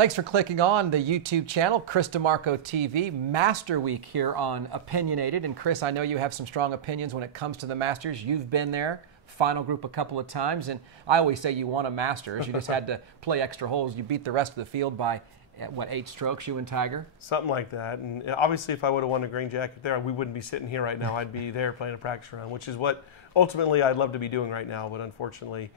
Thanks for clicking on the YouTube channel, Chris DiMarco TV, Master Week here on Opinionated. And Chris, I know you have some strong opinions when it comes to the Masters. You've been there, final group a couple of times, and I always say you won a Masters. You just had to play extra holes. You beat the rest of the field by, what, 8 strokes, you and Tiger? Something like that. And obviously if I would have won the green jacket there, we wouldn't be sitting here right now. I'd be there playing a practice round, which is what ultimately I'd love to be doing right now, but unfortunately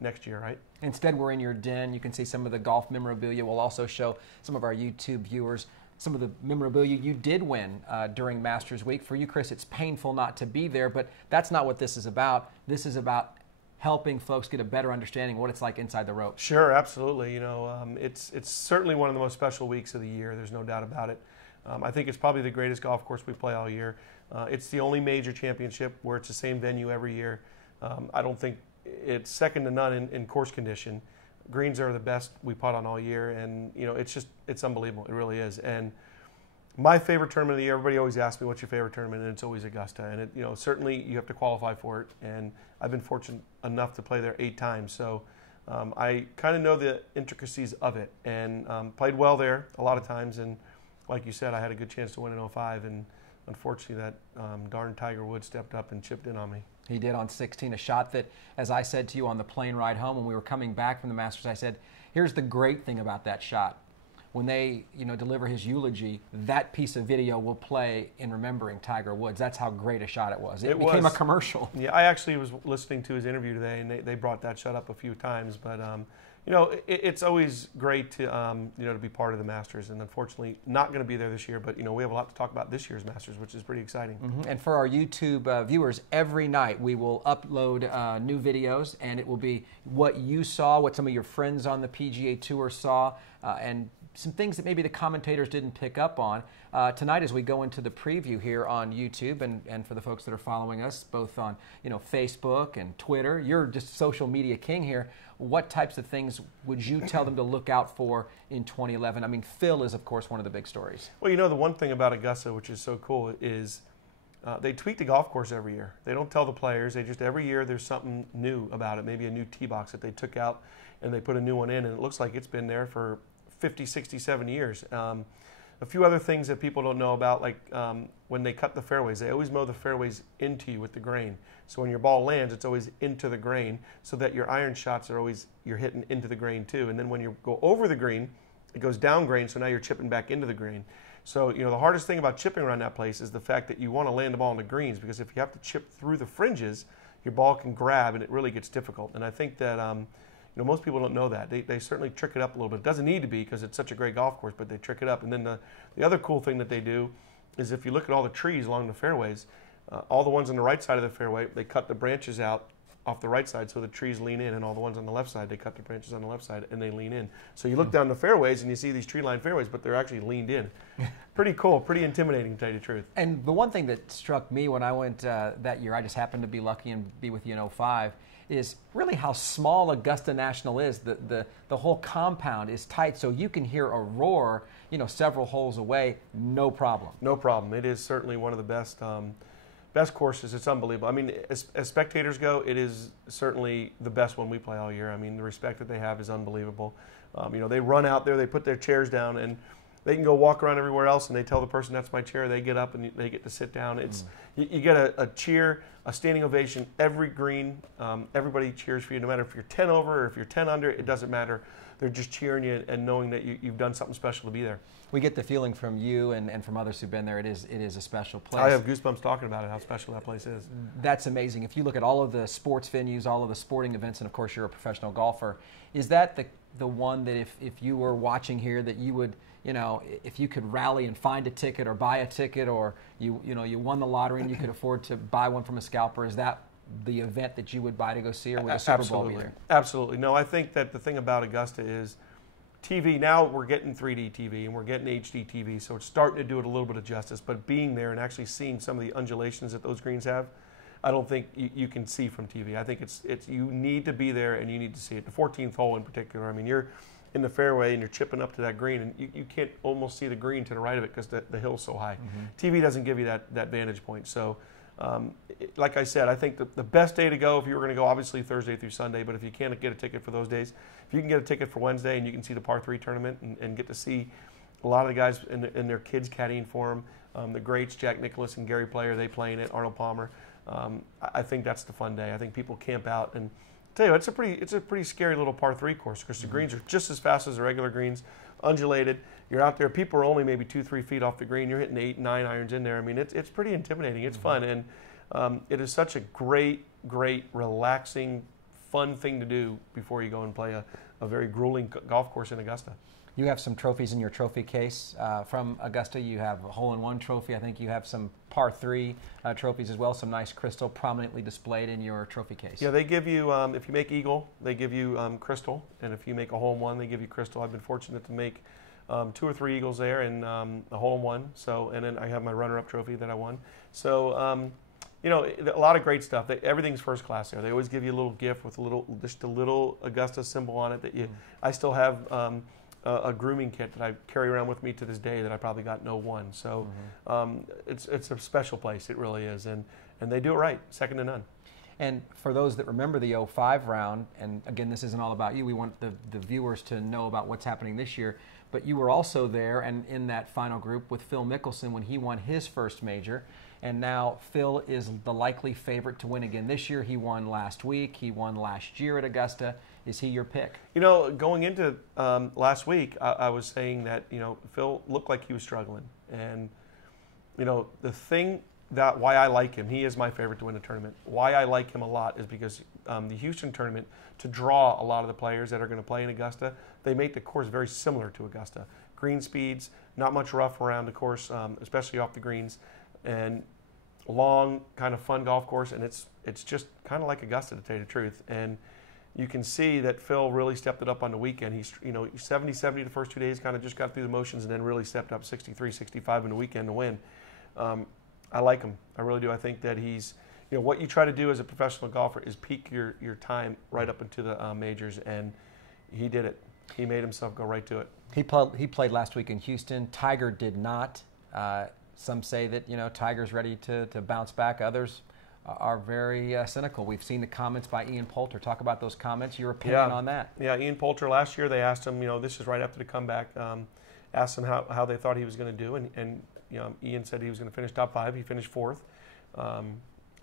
next year, right? Instead, we're in your den. You can see some of the golf memorabilia. We'll also show some of our YouTube viewers some of the memorabilia you did win during Masters Week. For you, Chris, it's painful not to be there, but that's not what this is about. This is about helping folks get a better understanding of what it's like inside the ropes. Sure, absolutely. You know, it's certainly one of the most special weeks of the year. There's no doubt about it. I think it's probably the greatest golf course we play all year. It's the only major championship where it's the same venue every year. I don't think it's second to none in course condition. Greens are the best we putt on all year, and you know, it's unbelievable. It really is. And my favorite tournament of the year, everybody always asks me what's your favorite tournament, and it's always Augusta. And it, you know, certainly you have to qualify for it, and I've been fortunate enough to play there 8 times, so I kind of know the intricacies of it, and played well there a lot of times. And like you said, I had a good chance to win in 05, and unfortunately that darn Tiger Woods stepped up and chipped in on me. He did on 16, a shot that, as I said to you on the plane ride home when we were coming back from the Masters, I said, here's the great thing about that shot. When they, you know, deliver his eulogy, that piece of video will play in remembering Tiger Woods. That's how great a shot it was. It became a commercial. Yeah, I actually was listening to his interview today, and they brought that shot up a few times. But you know, it's always great to you know, to be part of the Masters, and unfortunately not going to be there this year. But you know, we have a lot to talk about this year's Masters, which is pretty exciting. And for our YouTube viewers, every night we will upload new videos, and it will be what you saw, what some of your friends on the PGA Tour saw, and some things that maybe the commentators didn't pick up on. Tonight, as we go into the preview here on YouTube, and for the folks that are following us both on, you know, Facebook and Twitter, you're just social media king here. What types of things would you tell them to look out for in 2011? I mean, Phil is, of course, one of the big stories. Well, you know, the one thing about Augusta, which is so cool, is they tweak the golf course every year. They don't tell the players. They just, every year there's something new about it, maybe a new tee box that they took out and they put a new one in, and it looks like it's been there for 50, 60, 70 years. A few other things that people don't know about, like when they cut the fairways, they always mow the fairways into you with the grain. So when your ball lands, it's always into the grain, so that your iron shots are always, you're hitting into the grain too. And then when you go over the green, it goes down grain, so now you're chipping back into the grain. So, you know, the hardest thing about chipping around that place is the fact that you want to land the ball on the greens, because if you have to chip through the fringes, your ball can grab and it really gets difficult. And I think that you know, most people don't know that. They certainly trick it up a little bit. It doesn't need to be, because it's such a great golf course, but they trick it up. And then the other cool thing that they do is, if you look at all the trees along the fairways, all the ones on the right side of the fairway, they cut the branches out off the right side so the trees lean in, and all the ones on the left side, they cut the branches on the left side and they lean in. So you look down the fairways and you see these tree-lined fairways, but they're actually leaned in. Pretty cool, pretty intimidating, to tell you the truth. And the one thing that struck me when I went that year, I just happened to be lucky and be with you in 05, is really how small Augusta National is. The whole compound is tight, so you can hear a roar, you know, several holes away, no problem. No problem. It is certainly one of the best best courses. It's unbelievable. I mean, as spectators go, it is certainly the best one we play all year. I mean, the respect that they have is unbelievable. You know, they run out there, they put their chairs down, and they can go walk around everywhere else, and they tell the person, that's my chair. They get up and they get to sit down. It's you get a cheer, a standing ovation, every green. Everybody cheers for you, no matter if you're 10 over or if you're 10 under. It doesn't matter. They're just cheering you and knowing that you've done something special to be there. We get the feeling from you and from others who've been there, it is a special place. I have goosebumps talking about it, how special that place is. That's amazing. If you look at all of the sports venues, all of the sporting events, and of course you're a professional golfer, is that the one that if you were watching here that you would, you know, if you could rally and find a ticket or buy a ticket, or you know, you won the lottery and you could afford to buy one from a scalper, is that the event that you would buy to go see, or would a Super Bowl be there? Absolutely. No, I think that the thing about Augusta is TV. Now we're getting 3D TV and we're getting HD TV, so it's starting to do it a little bit of justice. But being there and actually seeing some of the undulations that those greens have, I don't think you can see from TV. I think it's you need to be there and you need to see it. The 14th hole in particular, I mean, you're in the fairway and you're chipping up to that green, and you can't almost see the green to the right of it because the hill's so high. TV doesn't give you that vantage point. So Like I said, I think the best day to go, if you were going to go, obviously Thursday through Sunday, but if you can't get a ticket for those days, if you can get a ticket for Wednesday and you can see the par 3 tournament and get to see a lot of the guys and their kids caddying for them, the greats, Jack Nicklaus and Gary Player, they playing it, Arnold Palmer. I think that's the fun day. I think people camp out, and I tell you, it's a pretty scary little par 3 course because the greens are just as fast as the regular greens, undulated. You're out there, people are only maybe 2-3 feet off the green. You're hitting 8-9 irons in there. I mean, it's pretty intimidating. It's fun, and it is such a great, relaxing, fun thing to do before you go and play a very grueling golf course in Augusta. You have some trophies in your trophy case from Augusta. You have a hole-in-one trophy. I think you have some par 3 trophies as well, some nice crystal prominently displayed in your trophy case. Yeah, they give you, if you make eagle, they give you crystal, and if you make a hole-in-one, they give you crystal. I've been fortunate to make 2 or 3 eagles there and a hole-in-one. So, and then I have my runner-up trophy that I won. So, you know, a lot of great stuff. Everything's first class there. They always give you a little gift with just a little Augusta symbol on it that you. I still have a grooming kit that I carry around with me to this day that I probably got in '01. So it's a special place. It really is, and they do it right, second to none. And for those that remember the '05 round, and again, this isn't all about you. We want the viewers to know about what's happening this year. But you were also there and in that final group with Phil Mickelson when he won his first major. And now Phil is the likely favorite to win again this year. He won last week. He won last year at Augusta. Is he your pick? You know, going into last week, I was saying that, you know, Phil looked like he was struggling. And, you know, the thing that why I like him, he is my favorite to win the tournament. Why I like him a lot is because the Houston tournament, to draw a lot of the players that are going to play in Augusta, they make the course very similar to Augusta. Green speeds, not much rough around the course, especially off the greens, and long, kind of fun golf course, and it's just kind of like Augusta, to tell you the truth. And you can see that Phil really stepped it up on the weekend. He's 70-70 the first 2 days, kind of just got through the motions, and then really stepped up 63-65 in the weekend to win. I like him. I really do. I think that he's, you know, what you try to do as a professional golfer is peak your time right up into the majors, and he did it. He made himself go right to it. He played last week in Houston. Tiger did not. Some say that, you know, Tiger's ready to bounce back. Others are very cynical. We've seen the comments by Ian Poulter. Talk about those comments, your opinion on that. Yeah, Ian Poulter last year, they asked him, you know, this is right after the comeback, asked him how they thought he was going to do, and you know, Ian said he was going to finish top 5. He finished 4th.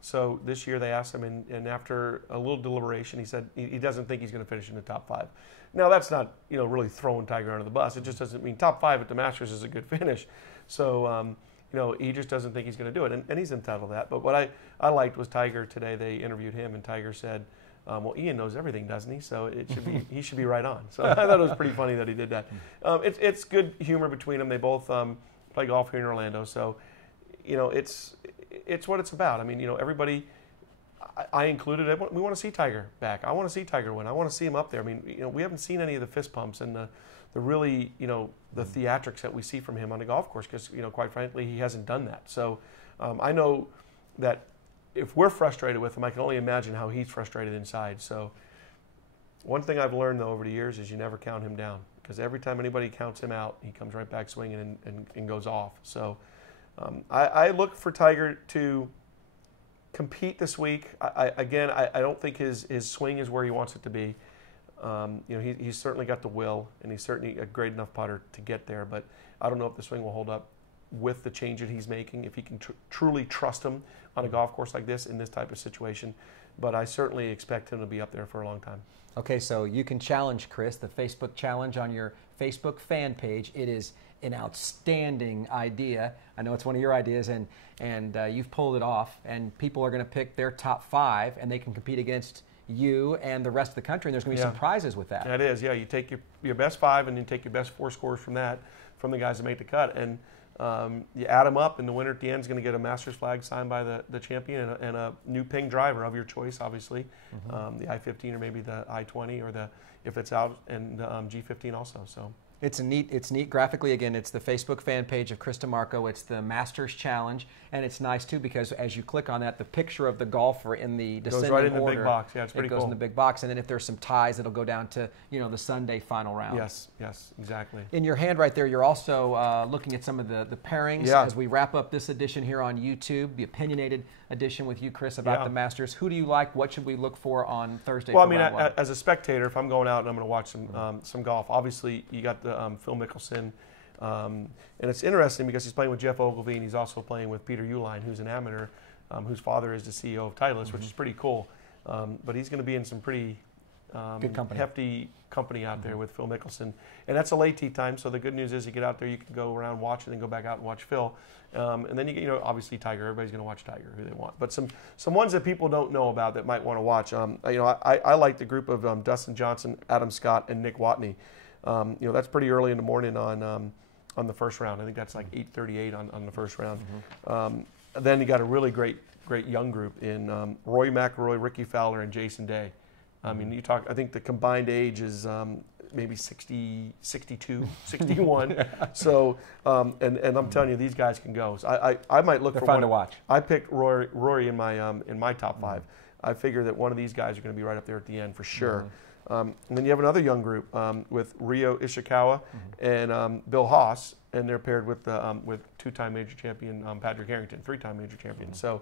So this year they asked him, and after a little deliberation, he said he doesn't think he's going to finish in the top 5. Now, that's not, you know, really throwing Tiger under the bus. It just doesn't mean top 5 at the Masters is a good finish. So, you know, he just doesn't think he's going to do it, and he's entitled to that. But what I liked was Tiger today. They interviewed him, and Tiger said, well, Ian knows everything, doesn't he? So it should be he should be right on. So I thought it was pretty funny that he did that. It's good humor between them. They both play golf here in Orlando, so you know it's what it's about. I mean, you know, everybody, I included, we want to see Tiger back. I want to see Tiger win. I want to see him up there. I mean, you know, we haven't seen any of the fist pumps and the really, you know, the theatrics that we see from him on the golf course because, you know, quite frankly, he hasn't done that. So I know that if we're frustrated with him, I can only imagine how he's frustrated inside. So one thing I've learned, though, over the years is you never count him down because every time anybody counts him out, he comes right back swinging and goes off. So I look for Tiger to compete this week. I don't think his swing is where he wants it to be. You know, he's certainly got the will, and he's certainly a great enough putter to get there. But I don't know if the swing will hold up with the change that he's making, if he can truly trust him on a golf course like this in this type of situation. But I certainly expect him to be up there for a long time. Okay, so you can challenge Chris, the Facebook challenge on your Facebook fan page. It is an outstanding idea. I know it's one of your ideas, and you've pulled it off. And people are going to pick their top 5, and they can compete against you and the rest of the country. And there's going to be some prizes with that. Yeah, it is. Yeah, you take your best 5, and you take your best 4 scores from the guys that make the cut, and you add them up, and the winner at the end is going to get a Masters flag signed by the champion and a new ping driver of your choice, obviously, the i15 or maybe the i20 or if it's out, and the G15 also. So It's neat graphically. Again, it's the Facebook fan page of Chris DiMarco. It's the Masters Challenge, and it's nice too because as you click on that, the picture of the golfer in the descending goes right in order, the big box. Yeah, it's pretty cool. It goes in the big box, and then if there's some ties, it'll go down to the Sunday final round. Yes, exactly. In your hand right there, you're also looking at some of the pairings as we wrap up this edition here on YouTube, the opinionated edition with you, Chris, about the Masters. Who do you like? What should we look for on Thursday? Well, I mean, as a spectator, if I'm going out and I'm going to watch some golf, obviously you got the Phil Mickelson, and it's interesting because he's playing with Jeff Ogilvy, and he's also playing with Peter Uihlein, who's an amateur, whose father is the CEO of Titleist, which is pretty cool. But he's going to be in some pretty good company. Hefty company out there with Phil Mickelson, and that's a late tee time. So the good news is you get out there, you can go around, watch, and then go back out and watch Phil, and then you get obviously Tiger. Everybody's going to watch Tiger, who they want. But some ones that people don't know about that might want to watch. I like the group of Dustin Johnson, Adam Scott, and Nick Watney. That's pretty early in the morning on the first round. I think that's like 8:38 on the first round. Then you got a really great young group in Rory McIlroy, Ricky Fowler, and Jason Day. I mean, I think the combined age is maybe 60, 62, 61. So, and I'm telling you, these guys can go. So I might look for fun one to watch. I picked Rory in my top 5. I figure that one of these guys are going to be right up there at the end for sure. And then you have another young group with Ryo Ishikawa and Bill Haas, and they're paired with two-time major champion Patrick Harrington, 3-time major champion. So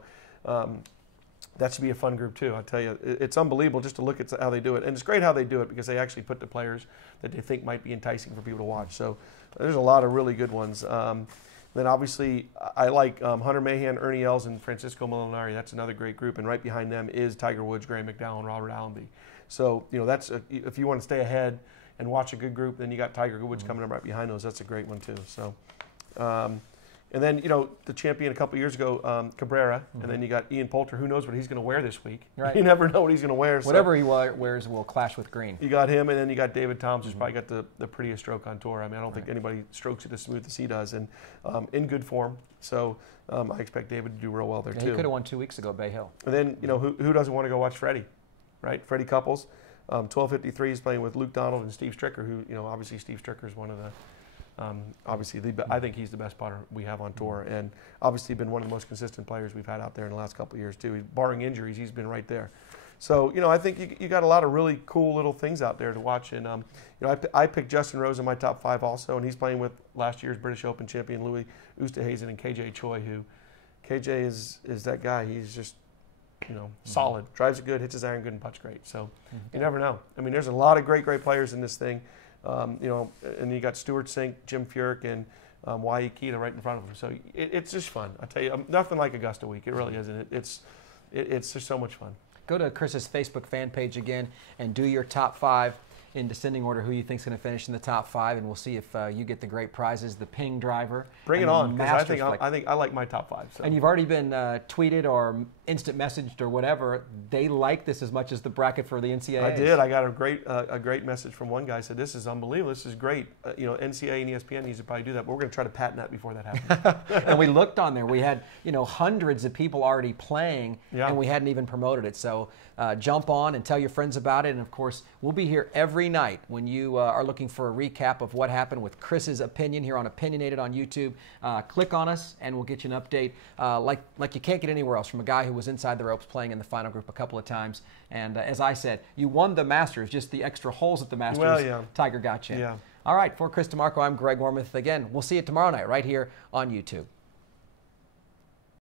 that should be a fun group too. I'll tell you, it's unbelievable just to look at how they do it, and it's great how they do it because they actually put the players that they think might be enticing for people to watch. So there's a lot of really good ones. Then obviously I like Hunter Mahan, Ernie Els, and Francisco Molinari. That's another great group, and right behind them is Tiger Woods, Graham McDowell, and Robert Allenby. So that's if you want to stay ahead and watch a good group, then you got Tiger Woods coming up right behind those. That's a great one too. So, and then the champion a couple years ago, Cabrera, and then you got Ian Poulter. Who knows what he's going to wear this week? Right. You never know what he's going to wear. Whatever he wears will clash with green. You got him, and then you got David Toms, who's probably got the prettiest stroke on tour. I mean, I don't think anybody strokes it as smooth as he does, and in good form. So I expect David to do real well there too. He could have won 2 weeks ago, Bay Hill. And then who doesn't want to go watch Freddie? Right, Freddie Couples, 1253 is playing with Luke Donald and Steve Stricker, who obviously Steve Stricker is one of the I think he's the best putter we have on tour, and obviously been one of the most consistent players we've had out there in the last couple of years too. Barring injuries, he's been right there. So I think you got a lot of really cool little things out there to watch, and I picked Justin Rose in my top 5 also, and he's playing with last year's British Open champion Louis Oosthuizen and KJ Choi, who KJ is that guy. He's just solid, drives it good, hits his iron good, and putts great. So you never know. I mean, there's a lot of great players in this thing. And you got Stuart Sink, Jim Furyk, and Wai Ikeda right in front of him. So it's just fun. I tell you, nothing like Augusta week. It really isn't. It's just so much fun. Go to Chris's Facebook fan page again and do your top 5 in descending order who you think is going to finish in the top 5, and we'll see if you get the great prizes, the Ping driver. Bring it on, because I think I like my top 5. So. And you've already been tweeted or instant messaged or whatever. They like this as much as the bracket for the NCAA. I did. I got a great message from one guy. Said, "This is unbelievable. This is great. NCAA and ESPN needs to probably do that, but we're going to try to patent that before that happens." And we looked on there. We had hundreds of people already playing, and we hadn't even promoted it. So jump on and tell your friends about it. And of course, we'll be here every night when you are looking for a recap of what happened with Chris's opinion here on Opinionated on YouTube. Click on us, and we'll get you an update like you can't get anywhere else from a guy who was inside the ropes playing in the final group a couple of times. And as I said, you won the Masters, just the extra holes at the Masters. Well, yeah. Tiger got you. Yeah. All right, for Chris DiMarco, I'm Greg Wormuth. Again, we'll see you tomorrow night right here on YouTube.